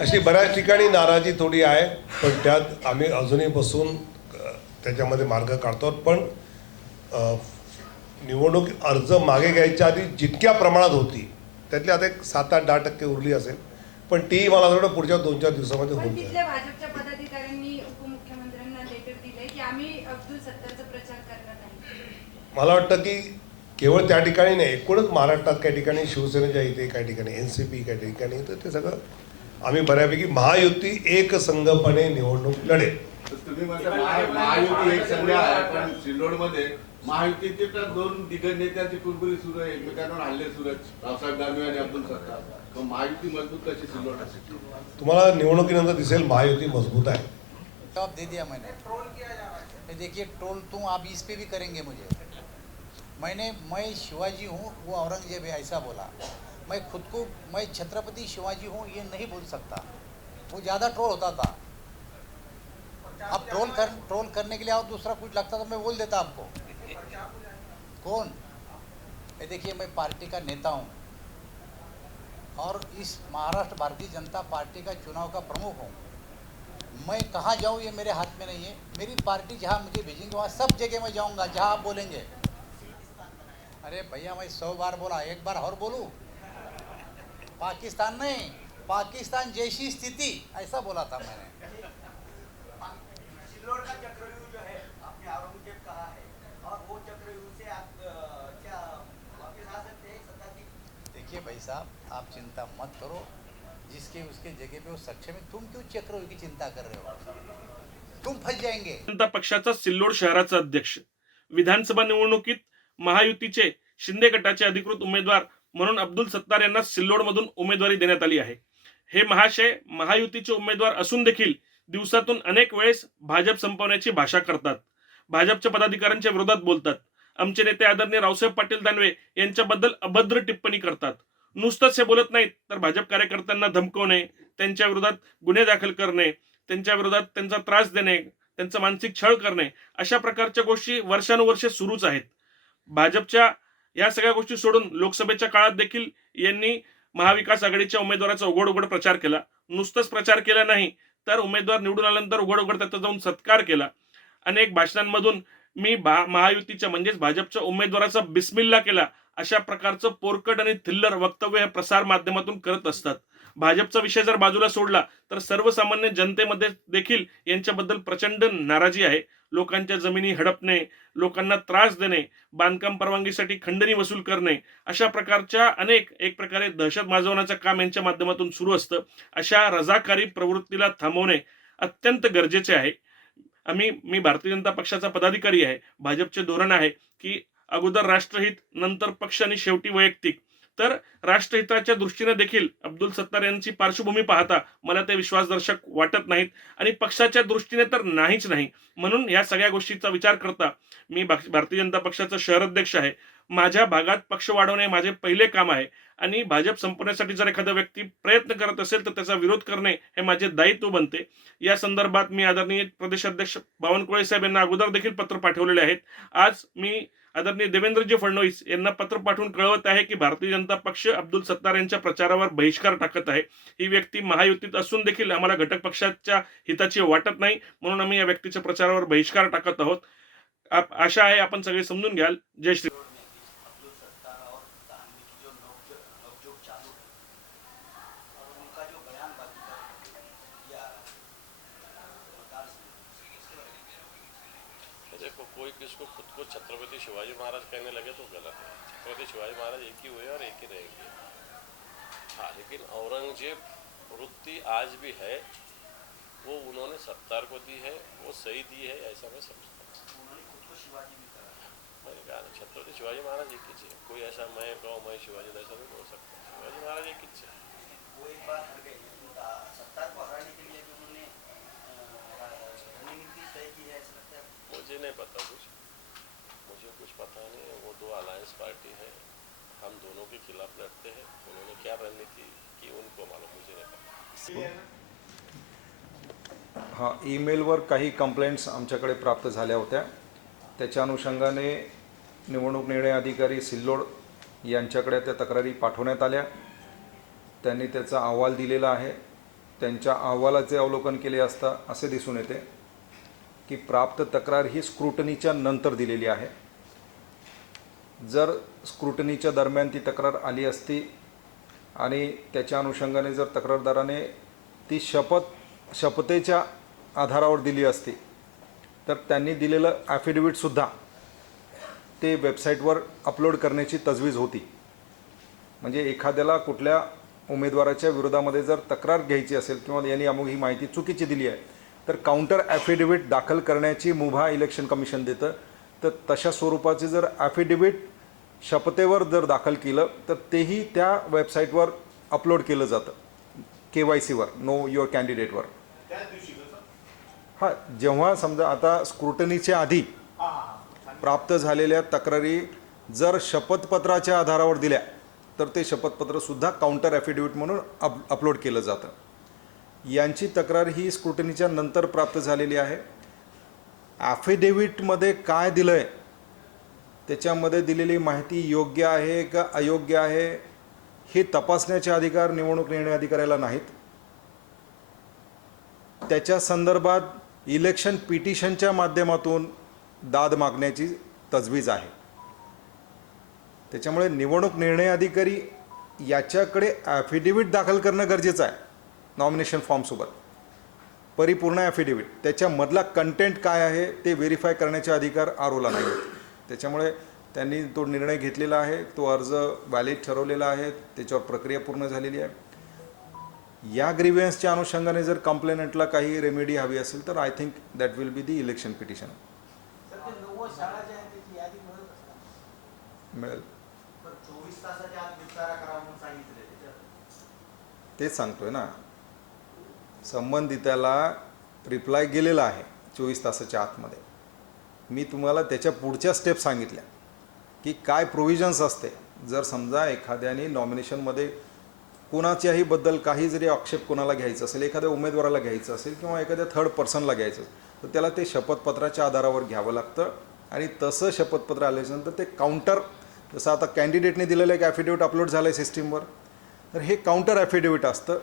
अशी बऱ्याच ठिकाणी नाराजी थोडी आहे, पण त्यात आम्ही अजूनही बसून त्याच्यामध्ये मार्ग काढतो. पण निवडणूक अर्ज मागे घ्यायच्या आधी जितक्या प्रमाणात होती त्यातली आता एक 7-8-10% उरली असेल, पण ती मला वाटतं पुढच्या 2-4 दिवसामध्ये होऊन जाईल. भाजपच्या पदाधिकाऱ्यांनी उपमुख्यमंत्र्यांना लेटर दिले की आम्ही अब्दुल सत्तारचा प्रचार करणार नाही. मला वाटतं की केवळ त्या ठिकाणी नाही, एकूणच महाराष्ट्रात काही ठिकाणी शिवसेनेच्या इथे, काही ठिकाणी NCP, काही ठिकाणी, तर ते सगळं आम्ही बऱ्यापैकी महायुती एक संघपणे निवडणूक लढेल. तुम्ही म्हणता महायुती एक संघ आहे, पण सिल्लोडमध्ये महायुतीचे तर 2 दिग्गज नेत्यांची कुरबुरी सुरू आहे, एकमेकांवर हल्ले सुरू आहेत, रावसाहेब दानवे आणि अब्दुल सत्तार. महायुती मजबूत कशी सिल्लोड असेल? तुम्हाला निवडणुकीनंतर दिसेल महायुती मजबूत आहे. जवाब दे दिया मैंने। देखिए ट्रोल तुम आप इस पे भी करेंगे मुझे। मैं शिवाजी हूँ, वो औरंगजेब है ऐसा बोला। मैं खुद को मैं छत्रपति शिवाजी हूँ ये नहीं बोल सकता, वो ज़्यादा ट्रोल होता था। अब ट्रोल करने के लिए और दूसरा कुछ लगता तो मैं बोल देता आपको। कौन? देखिए मैं पार्टी का नेता हूँ और इस महाराष्ट्र भारतीय जनता पार्टी का चुनाव का प्रमुख हूँ। मैं कहाँ जाऊँ ये मेरे हाथ में नहीं है। मेरी पार्टी जहाँ मुझे भेजेंगे वहाँ सब जगह मैं जाऊँगा जहाँ आप बोलेंगे। अरे भैया मैं 100 बार बोला, एक बार और बोलूँ? पाकिस्तान नहीं, पाकिस्तान जैसी स्थिति ऐसा बोला था मैंने। सिल्लोड का चक्रव्यूह जो है आपने औरंगजेब कहा है, और वो चक्रव्यूह से आप क्या वापस आ सकते हैं सत्ता की? देखिए भाई साहब आप चिंता मत करो, जिसके उसके जगह पे वो सक्षम है। तुम क्यों चक्रव्यूह की चिंता कर रहे हो? तुम फंस जाएंगे। जनता पक्षाचा सिल्लोड शहराचा अध्यक्ष, विधानसभा निवडणुकीत महायुतीचे शिंदे गटाचे अधिकृत उमेदवार म्हणून अब्दुल सत्तार यांना सिल्लोडमधून उमेदवारी देण्यात आली आहे. हे महाशय महायुतीचे उमेदवार असून देखील दिवसातून अनेक वेळेस भाजप संपवण्याची भाषा करतात, भाजपच्या पदाधिकाऱ्यांच्या विरोधात बोलतात, आमचे नेते आदरणीय रावसाहेब पाटील दानवे यांच्याबद्दल अभद्र टिप्पणी करतात. नुसतंच हे बोलत नाहीत तर भाजप कार्यकर्त्यांना धमकवणे, त्यांच्या विरोधात गुन्हे दाखल करणे, त्यांच्या विरोधात त्यांचा त्रास देणे, त्यांचा मानसिक छळ करणे, अशा प्रकारच्या गोष्टी वर्षानुवर्षे सुरूच आहेत. भाजपच्या या सगळ्या गोष्टी सोडून लोकसभेच्या काळात देखील यांनी महाविकास आघाडीच्या उमेदवाराचा उघड प्रचार केला. नुसतंच प्रचार केला नाही तर उमेदवार निवडून आल्यानंतर उघड त्याचा जाऊन सत्कार केला. अनेक भाषणांमधून मी महायुतीच्या म्हणजेच भाजपच्या उमेदवाराचा बिस्मिल्ला केला, अशा प्रकारचं पोरकट आणि थिल्लर वक्तव्य हे प्रसार माध्यमातून करत असतात. भाजपचा विषय जर बाजूला सोडला तर सर्वसामान्य जनतेमध्ये देखील यांच्याबद्दल प्रचंड नाराजी आहे. लोकांच्या जमिनी हडपणे, लोकांना त्रास देणे, बांधकाम परवानगीसाठी खंडणी वसूल करणे, अशा प्रकारच्या अनेक एक प्रकारे दहशत माजवण्याचं काम यांच्या माध्यमातून सुरू असतं. अशा रजाकारी प्रवृत्तीला थांबवणे अत्यंत गरजेचे आहे. मी भारतीय जनता पक्षाचा पदाधिकारी आहे. भाजपचे धोरण आहे की अगोदर राष्ट्रहित, नंतर पक्ष आणि शेवटी वैयक्तिक. तर राष्ट्रहिताच्या दृष्टीने देखील अब्दुल सत्तार यांची पार्श्वभूमी पाहता मला ते विश्वासदर्शक वाटत नाहीत आणि पक्षाच्या दृष्टीने तर नाहीच नाही. म्हणून या सगळ्या गोष्टीचा विचार करता मी भारतीय जनता पक्षाचा शहर अध्यक्ष आहे. माझ्या भागात पक्ष वाढवणे माझे पहिले काम आहे आणि भाजप संपवण्यासाठी जर एखादा व्यक्ती प्रयत्न करत असेल तर त्याचा विरोध करणे हे माझे दायित्व बनते. या संदर्भात मी आदरणीय प्रदेशाध्यक्ष बावनकुळे साहेब यांना अगोदर देखील पत्र पाठवलेले आहेत. आज मी आदरणीय देवेंद्रजी फडणवीस यांना पत्र पाठवून कळवत आहे की भारतीय जनता पक्ष अब्दुल सत्तार यांच्या प्रचारावर बहिष्कार टाकत आहे. ही व्यक्ती महायुतीत असून देखील आम्हाला घटक पक्षाच्या हिताची वाटत नाही, म्हणून आम्ही या व्यक्तीच्या प्रचारावर बहिष्कार टाकत आहोत. आशा आहे आपण सगळे समजून घ्याल. जय श्री. अब्दुल सत्तार और दानवे की जो नोकझोंक चालू है और उनका जो बयानबाजी पर किया देखो कोई किसको खुद को छत्रपति शिवाजी महाराज कहने लगे तो गलत है. छत्रपति शिवाजी महाराज एक ही हुए और एक ही रहेंगे. हाँ, लेकिन औरंगजेब वृत्ति आज भी है, वो उन्होंने सत्तार को दी है, वो सही दी है, ऐसा मैं समझता हूँ. उन्होंने खुद को शिवाजी भी कहा. मैंने कहा छत्रपति शिवाजी महाराज एक ही है. कोई ऐसा मैं कहूँ मैं शिवाजी ऐसा नहीं बोल सकता. शिवाजी महाराज एक ही है. वो एक बार हट गए, सत्तार को हराने के लिए जो उन्होंने रणनीति तय की है, ऐसा लगता है? मुझे नहीं पता मुझे कुछ पता नहीं. वो 2 अलायंस पार्टी है, हम दोनों के खिलाफ लड़ते हैं. उन्होंने क्या रणनीति की उनको मालूम, मुझे नहीं पता. हां, ईमेलवर काही कंप्लेंट्स आमच्याकडे प्राप्त झाल्या होत्या. त्याच्या अनुषंगाने निवडणूक निर्णय अधिकारी सिल्लोड यांच्याकडे त्या तक्रारी पाठवण्यात आल्या. त्यांनी त्याचा अहवाल दिलेला आहे. त्यांच्या अहवालाचे अवलोकन केले असता असे दिसून येते की प्राप्त तक्रार ही स्क्रुटनीच्या नंतर दिलेली आहे. जर स्क्रुटनीच्या दरम्यान ती तक्रार आली असती आणि त्याच्या अनुषंगाने जर तक्रारदाराने ती शपथेच्या आधारावर दिली असती तर त्यांनी दिलेलं ॲफिडेविटसुद्धा ते वेबसाईटवर अपलोड करण्याची तजवीज होती. म्हणजे एखाद्याला कुठल्या उमेदवाराच्या विरोधामध्ये जर तक्रार घ्यायची असेल किंवा यांनी अमुक ही माहिती चुकीची दिली आहे तर काउंटर ॲफिडेविट दाखल करण्याची मुभा इलेक्शन कमिशन देतं. तर तशा स्वरूपाचे जर ॲफिडेविट शपथेवर जर दाखल केलं तर तेही त्या वेबसाईटवर अपलोड केलं जातं KYCवर, नो युअर कॅन्डिडेटवर. हां, जेव्हा समजा आता स्क्रुटनीच्या आधी प्राप्त झालेल्या तक्रारी जर शपथपत्राच्या आधारावर दिल्या तर ते शपथपत्रसुद्धा काउंटर ॲफिडेविट म्हणून अपलोड केलं जातं. यांची तक्रार ही स्क्रुटनीच्या नंतर प्राप्त झालेली आहे. ॲफिडेविटमध्ये काय दिलं आहे, त्याच्यामध्ये दिलेली माहिती योग्य आहे का अयोग्य आहे हे तपासण्याचे अधिकार निवडणूक निर्णय अधिकाऱ्याला नाहीत. त्याच्या संदर्भात इलेक्शन पिटिशनच्या माध्यमातून दाद मागण्याची तजवीज आहे. त्याच्यामुळे निवडणूक निर्णय अधिकारी याच्याकडे ॲफिडेविट दाखल करणं गरजेचं आहे. नॉमिनेशन फॉर्मसोबत परिपूर्ण ॲफिडेविट, त्याच्यामधला कंटेंट काय आहे ते व्हेरीफाय करण्याचे अधिकार ROला नाही आहेत. त्याच्यामुळे त्यांनी तो निर्णय घेतलेला आहे, तो अर्ज व्हॅलिड ठरवलेला आहे, त्याच्यावर प्रक्रिया पूर्ण झालेली आहे. या ग्रीव्हन्सच्या अनुषंगाने जर कंप्लेनंटला काही रेमेडी हवी असेल तर I think that will be the election petition. Sir ते 90 शाळा ज्या आहेत त्याची यादी मिळत असतात. मिळेल. पण 24 तासाच्या आत निपटारा करा म्हणून सांगितले त्याच्यात. तेच सांगतोय ना, संबंधिताला रिप्लाय गेलेला आहे 24 तासाच्या आतमध्ये. मी तुम्हाला त्याच्या पुढच्या स्टेप सांगितल्या की काय प्रोव्हिजन्स असते. जर समजा एखाद्याने नॉमिनेशनमध्ये कोणाच्याही बद्दल काही जरी आक्षेप कोणाला घ्यायचा असेल, एखाद्या उमेदवाराला घ्यायचं असेल किंवा एखाद्या थर्ड पर्सनला घ्यायचं तर त्याला ते शपथपत्राच्या आधारावर घ्यावं लागतं. आणि तसं शपथपत्र आल्याच्यानंतर ते काउंटर, जसं आता कॅन्डिडेटने दिलेलं एक ॲफिडेविट अपलोड झालं आहे सिस्टीमवर, तर हे काउंटर ॲफिडेविट असतं.